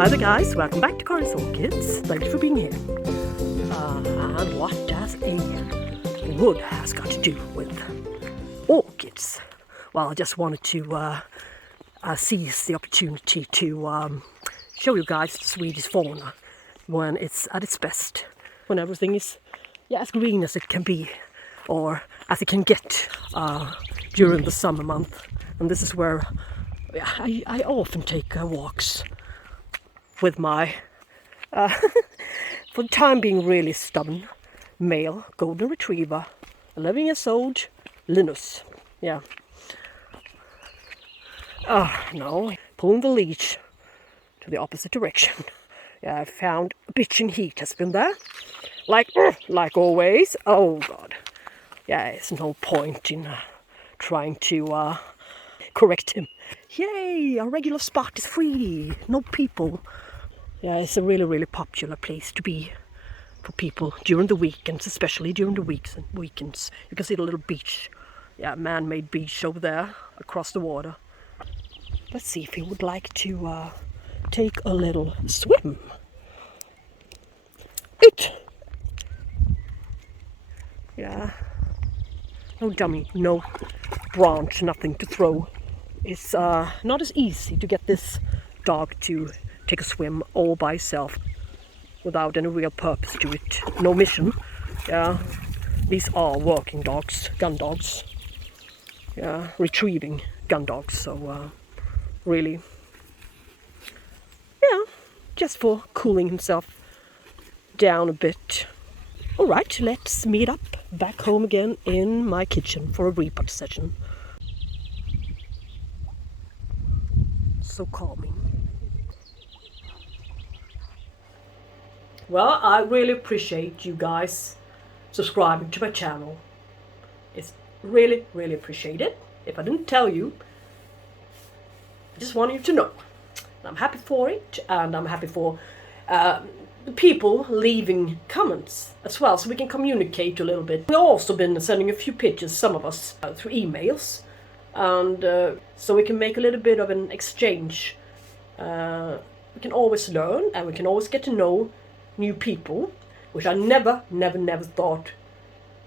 Hi there guys, welcome back to Currlin Orchids. Thank you for being here. And what does a wood has got to do with orchids? Well, I just wanted to seize the opportunity to show you guys the Swedish fauna when it's at its best, when everything is as green as it can be, or as it can get during the summer month. And this is where I often take walks with my, for the time being, really stubborn male golden retriever, 11 years old, Linus. Yeah. No, pulling the leash to the opposite direction. Yeah, I found a bitching heat has been there, like always. Oh God. Yeah, it's no point in trying to correct him. Yay, our regular spot is free, no people. Yeah, it's a really popular place to be for people during the weekends, especially during the weeks and weekends. You can see the little beach, man-made beach over there across the water. Let's see if he would like to take a little swim. Yeah, no dummy, no branch, nothing to throw. It's not as easy to get this dog to take a swim all by itself without any real purpose to it. No mission. Yeah, these are working dogs, gun dogs. Yeah, retrieving gun dogs. So really, yeah, just for cooling himself down a bit. All right, let's meet up back home again in my kitchen for a repot session. So calming. Well, I really appreciate you guys subscribing to my channel. It's really appreciated. If I didn't tell you, I just want you to know. I'm happy for it, and I'm happy for the people leaving comments as well, so we can communicate a little bit. We've also been sending a few pictures, some of us, through emails, and so we can make a little bit of an exchange. We can always learn, and we can always get to know new people, which I never thought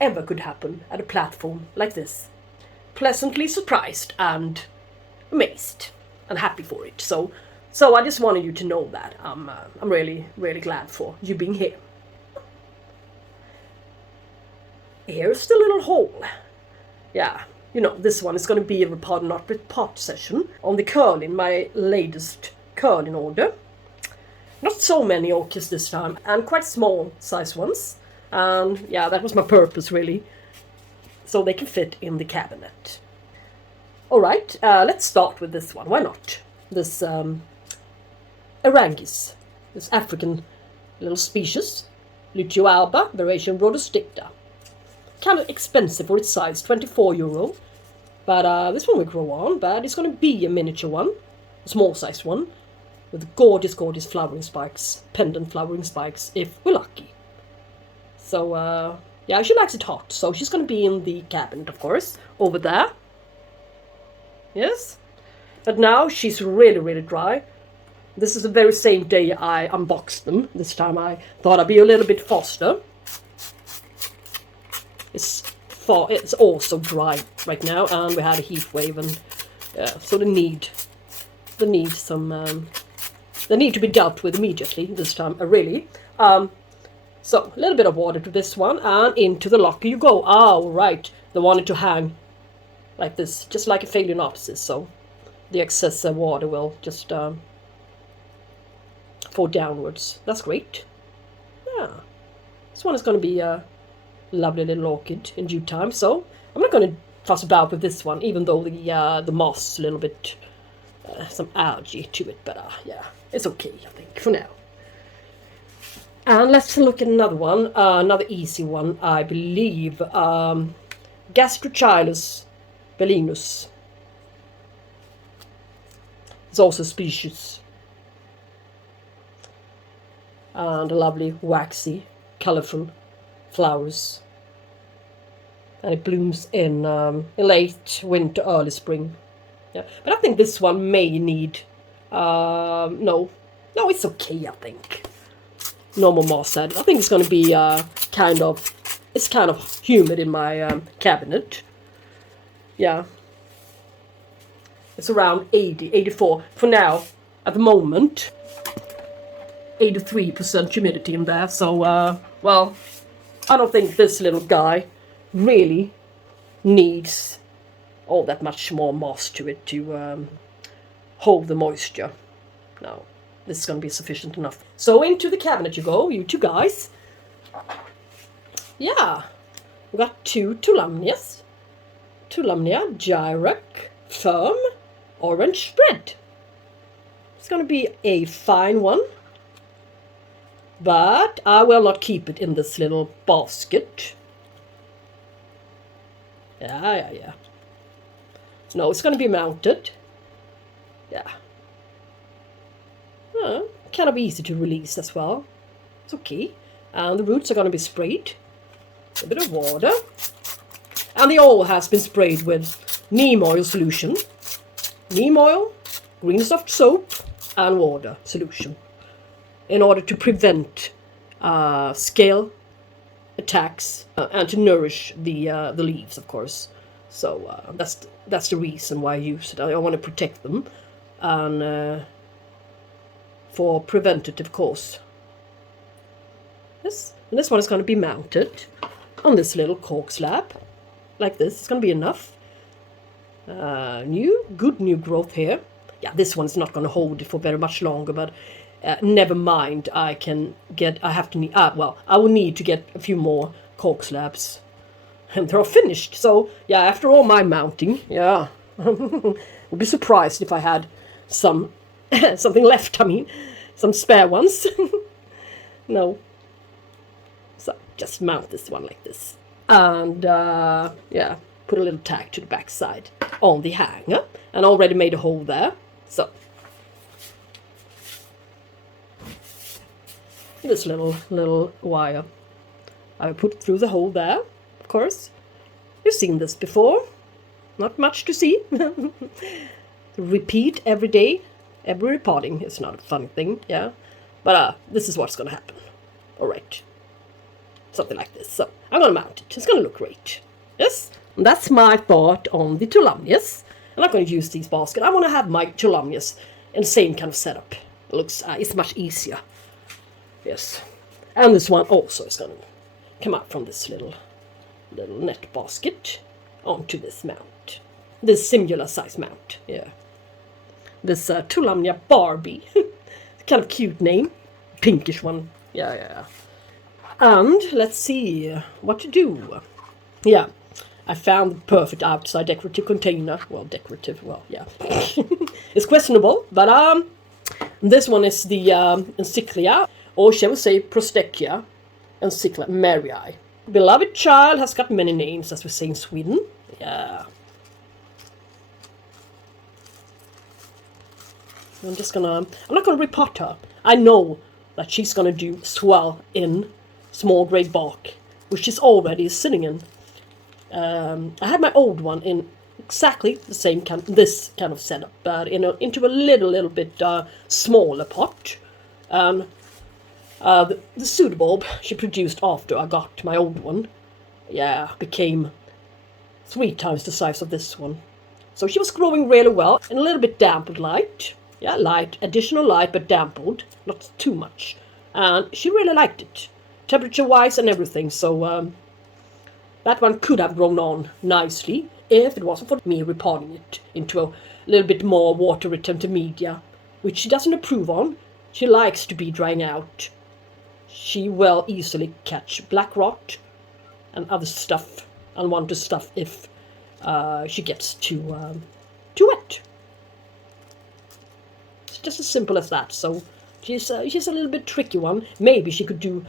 ever could happen at a platform like this. Pleasantly surprised and amazed and happy for it. So I just wanted you to know that I'm really glad for you being here. Here's the little hole. Yeah, you know, this one is going to be a repot not repot session on the Currlin, my latest Currlin order. Not so many orchids this time, and quite small size ones. And yeah, that was my purpose really, so they can fit in the cabinet. Alright, let's start with this one, why not? This Arangis, this African little species, Luteolba, variation rhodosticta. Kind of expensive for its size, €24. But this one will grow on, but it's going to be a miniature one, a small sized one, with gorgeous flowering spikes, pendant flowering spikes, if we're lucky. So, yeah, she likes it hot, so she's going to be in the cabinet, of course, over there. Yes? But now she's really dry. This is the very same day I unboxed them. This time I thought I'd be a little bit faster. It's also dry right now, and we had a heat wave, and yeah, so they need to be dealt with immediately this time, really. So, a little bit of water to this one, and into the locker you go. Oh, right, they wanted to hang like this, just like a phalaenopsis, so the excess water will just fall downwards. That's great. Yeah, this one is going to be a lovely little orchid in due time, so I'm not going to fuss about with this one, even though the moss is a little bit, some algae to it, but yeah, it's okay, I think, for now. And let's look at another one, another easy one, I believe. Gastrochilus bellinus. It's also a species. And a lovely, waxy, colourful flowers. And it blooms in late winter, early spring. Yeah, but I think this one may need, no, No, it's okay, I think. Normal moss head. I think it's going to be it's kind of humid in my cabinet. Yeah. It's around 80, 84. For now, at the moment, 83% humidity in there. So, well, I don't think this little guy really needs all that much more moss to it to hold the moisture. No, this is going to be sufficient enough. So into the cabinet you go, you two guys. Yeah, we got 2 Tulumnias. Tulumnia Gyrec Firm Orange Spread. It's going to be a fine one. But I will not keep it in this little basket. Yeah. No, it's going to be mounted. Yeah. Kind of easy to release as well. It's okay. And the roots are going to be sprayed. A bit of water. And the all has been sprayed with neem oil solution. Neem oil, green soft soap, and water solution. In order to prevent scale attacks and to nourish the leaves, of course. So that's the reason why I use it. I want to protect them, and for preventative course. Yes, and this one is going to be mounted on this little cork slab, like this. It's going to be enough. Good new growth here. Yeah, this one's not going to hold it for very much longer, but never mind. I will need to get a few more cork slabs, and they're all finished. So yeah, after all my mounting, yeah, would be surprised if I had some something left. I mean, some spare ones. No. So just mount this one like this, and yeah, put a little tag to the back side on the hanger, and already made a hole there. So this little wire I put through the hole there. Of course, you've seen this before. Not much to see. Repeat every day, every repotting. It's not a fun thing, yeah. But this is what's gonna happen. All right, something like this. So I'm gonna mount it. It's gonna look great. Yes, and that's my thought on the Tulumnias. I'm not going to use these baskets. I want to have my Tulumnias in the same kind of setup. It looks, it's much easier. Yes, and this one also is going to come out from this little net basket onto this mount, this singular size mount. Yeah, this Tulumnia Barbie, kind of cute name, pinkish one. Yeah. And let's see what to do. Yeah. I found the perfect outside decorative container. Well, yeah. It's questionable, but this one is the Encyclia, or shall we say Prostechia Encyclia Marii. Beloved child has got many names, as we say in Sweden. Yeah. I'm not gonna repot her. I know that she's gonna do swell in small grade bark, which is already sitting in. I had my old one in exactly the same this kind of setup, but into a little bit smaller pot. The pseudobulb she produced after I got my old one, yeah, became 3 times the size of this one. So she was growing really well in a little bit dampened light. Yeah, additional light, but dampened, not too much. And she really liked it, temperature-wise and everything. So that one could have grown on nicely if it wasn't for me repotting it into a little bit more water-retentive media, which she doesn't approve on. She likes to be drying out. She will easily catch black rot and other stuff, unwanted stuff, if she gets too wet. It's just as simple as that. So she's a little bit tricky one. Maybe she could do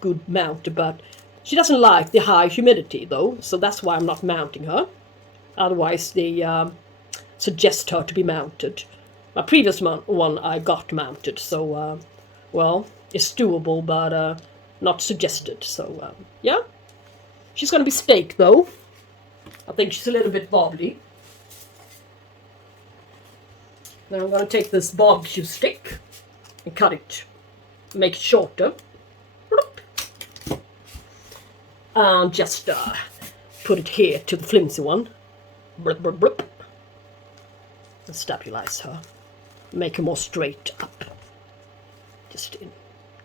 good mount, but she doesn't like the high humidity though, so that's why I'm not mounting her. Otherwise they suggest her to be mounted. My previous one I got mounted, so well, it's doable, but not suggested. So yeah, she's gonna be staked though. I think she's a little bit wobbly. Now I'm going to take this barbecue stick and cut it, make it shorter. And just put it here to the flimsy one. Blip, blip, blip. And stabilize her. Make her more straight up. Just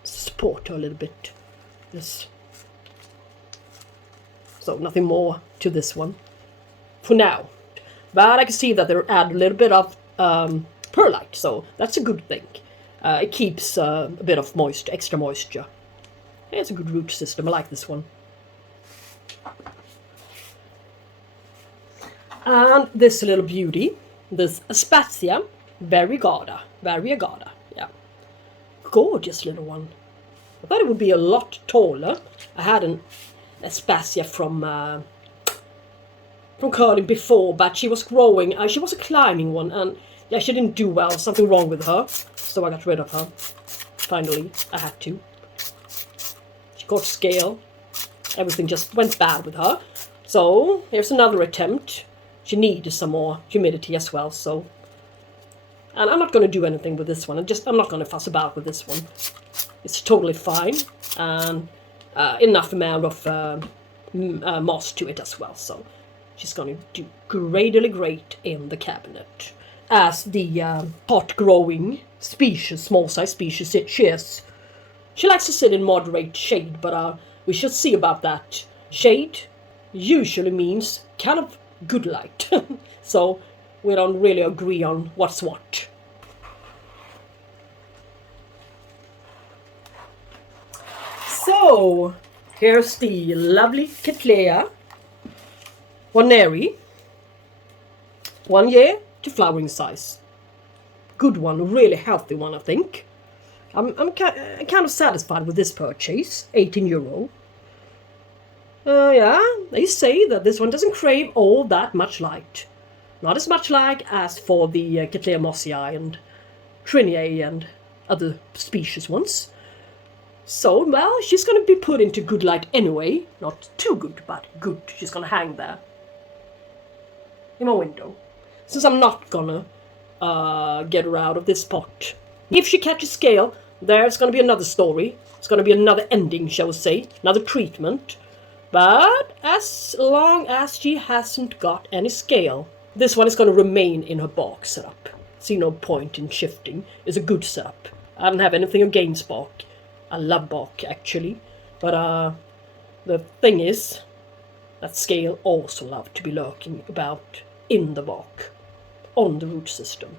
support her a little bit. This. So nothing more to this one for now. But I can see that they add a little bit of perlite, so that's a good thing. It keeps a bit of extra moisture. It's a good root system. I like this one. And this little beauty, this Aspasia, Variegata, yeah. Gorgeous little one. I thought it would be a lot taller. I had an Aspasia from Currlin before, but she was growing. She was a climbing one, and yeah, she didn't do well. Something wrong with her, so I got rid of her. Finally, I had to. She caught scale. Everything just went bad with her. So here's another attempt. She needs some more humidity as well. So, and I'm not going to do anything with this one. I'm not going to fuss about with this one. It's totally fine, and enough amount of moss to it as well. So she's going to do greatly great in the cabinet. As the hot growing species, small size species she is. She likes to sit in moderate shade, but we should see about that. Shade usually means kind of good light. So we don't really agree on what's what. So here's the lovely Cattleya, nursery, 1 year to flowering size. Good one, really healthy one, I think. I'm kind of satisfied with this purchase, €18. Yeah, they say that this one doesn't crave all that much light. Not as much light as for the Cattleya mossii and Triniae and other species ones. So, well, she's going to be put into good light anyway. Not too good, but good. She's going to hang there in my window. Since I'm not going to get her out of this pot. If she catches scale, there's going to be another story. It's going to be another ending, shall we say. Another treatment. But as long as she hasn't got any scale, this one is going to remain in her bark setup. See no point in shifting. It's a good setup. I don't have anything against bark. I love bark, actually. But the thing is that scale also love to be lurking about in the bark, on the root system,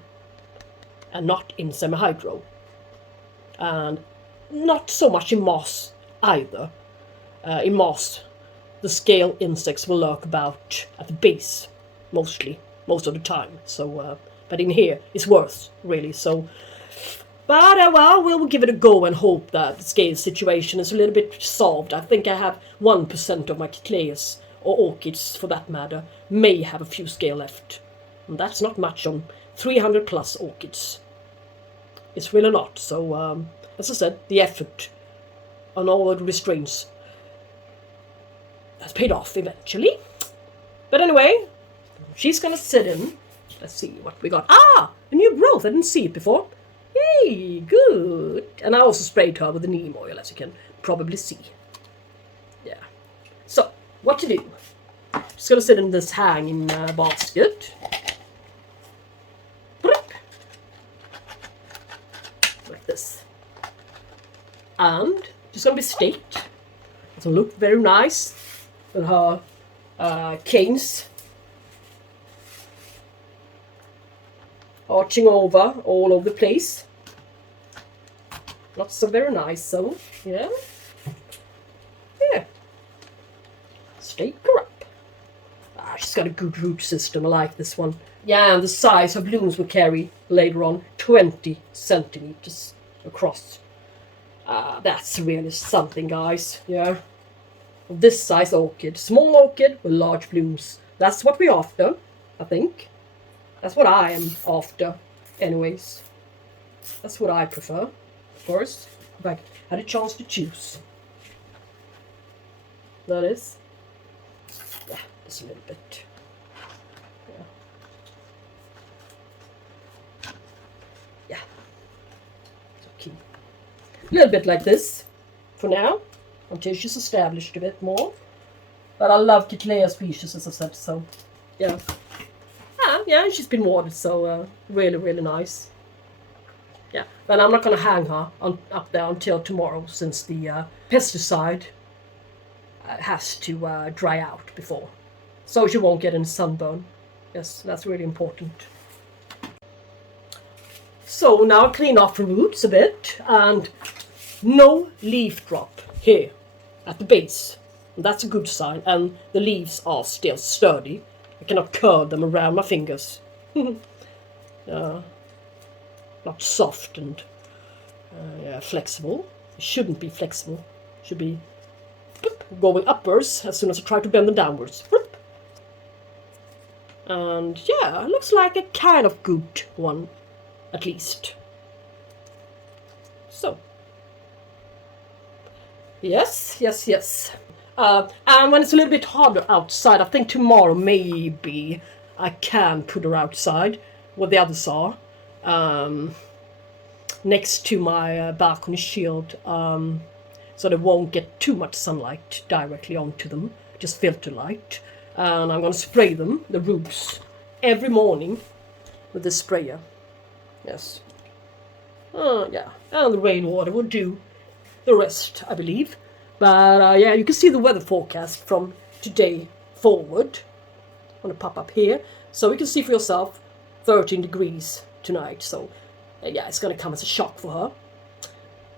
and not in semi-hydro. And not so much in moss either. In moss, the scale insects will lurk about at the base, most of the time. So, but in here, it's worse, really. So, but well, we'll give it a go and hope that the scale situation is a little bit solved. I think I have 1% of my Cattleyas, or orchids for that matter, may have a few scale left. And that's not much on 300 plus orchids. It's really not. So, as I said, the effort on all the restraints has paid off eventually. But anyway, she's gonna sit in. Let's see what we got. Ah! A new growth. I didn't see it before. Yay! Good. And I also sprayed her with the neem oil, as you can probably see. Yeah. So, what to do? Just gonna sit in this hanging basket. Like this. And just gonna be staked. It'll look very nice with her canes arching over all over the place. Not so very nice, so yeah. Stake her up. She's got a good root system. I like this one. Yeah, and the size her blooms will carry later on, 20 centimeters across. That's really something, guys. Yeah. This size orchid. Small orchid with large blooms. That's what we're after, I think. That's what I am after, anyways. That's what I prefer, of course. If I had a chance to choose. That is. Yeah, just a little bit. little bit like this for now, until she's established a bit more. But I love Cattleya species, as I said, so yeah. Yeah, she's been watered, so really, really nice. Yeah, but I'm not going to hang her up there until tomorrow, since the pesticide has to dry out before. So she won't get any sunburn. Yes, that's really important. So now I clean off the roots a bit, and no leaf drop here at the base. That's a good sign, and the leaves are still sturdy. I cannot curl them around my fingers. Not soft and yeah, flexible. It shouldn't be flexible. It should be going upwards as soon as I try to bend them downwards. And yeah, it looks like a kind of good one, at least. So, yes. And when it's a little bit harder outside, I think tomorrow maybe I can put her outside where the others are, next to my balcony shield, so they won't get too much sunlight directly onto them, just filter light. And I'm going to spray them, the roots, every morning with this sprayer. Yes. Yeah, and the rainwater will do the rest, I believe. But yeah, you can see the weather forecast from today forward. I'm going to pop up here, so you can see for yourself 13 degrees tonight. So yeah, it's going to come as a shock for her.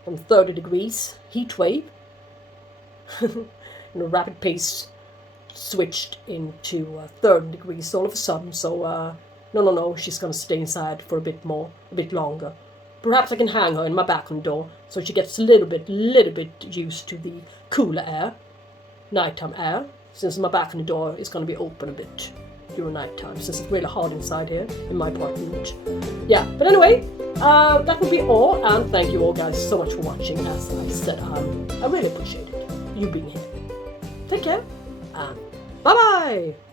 From 30 degrees, heat wave, in a rapid pace, switched into 30 degrees all of a sudden. So no, she's going to stay inside for a bit longer. Perhaps I can hang her in my balcony door, so she gets a little bit used to the cooler air, nighttime air, since my balcony door is going to be open a bit during nighttime, since it's really hot inside here in my apartment. Yeah, but anyway, that will be all, and thank you all guys so much for watching. As I said, I really appreciate it, you being here. Take care, and bye-bye!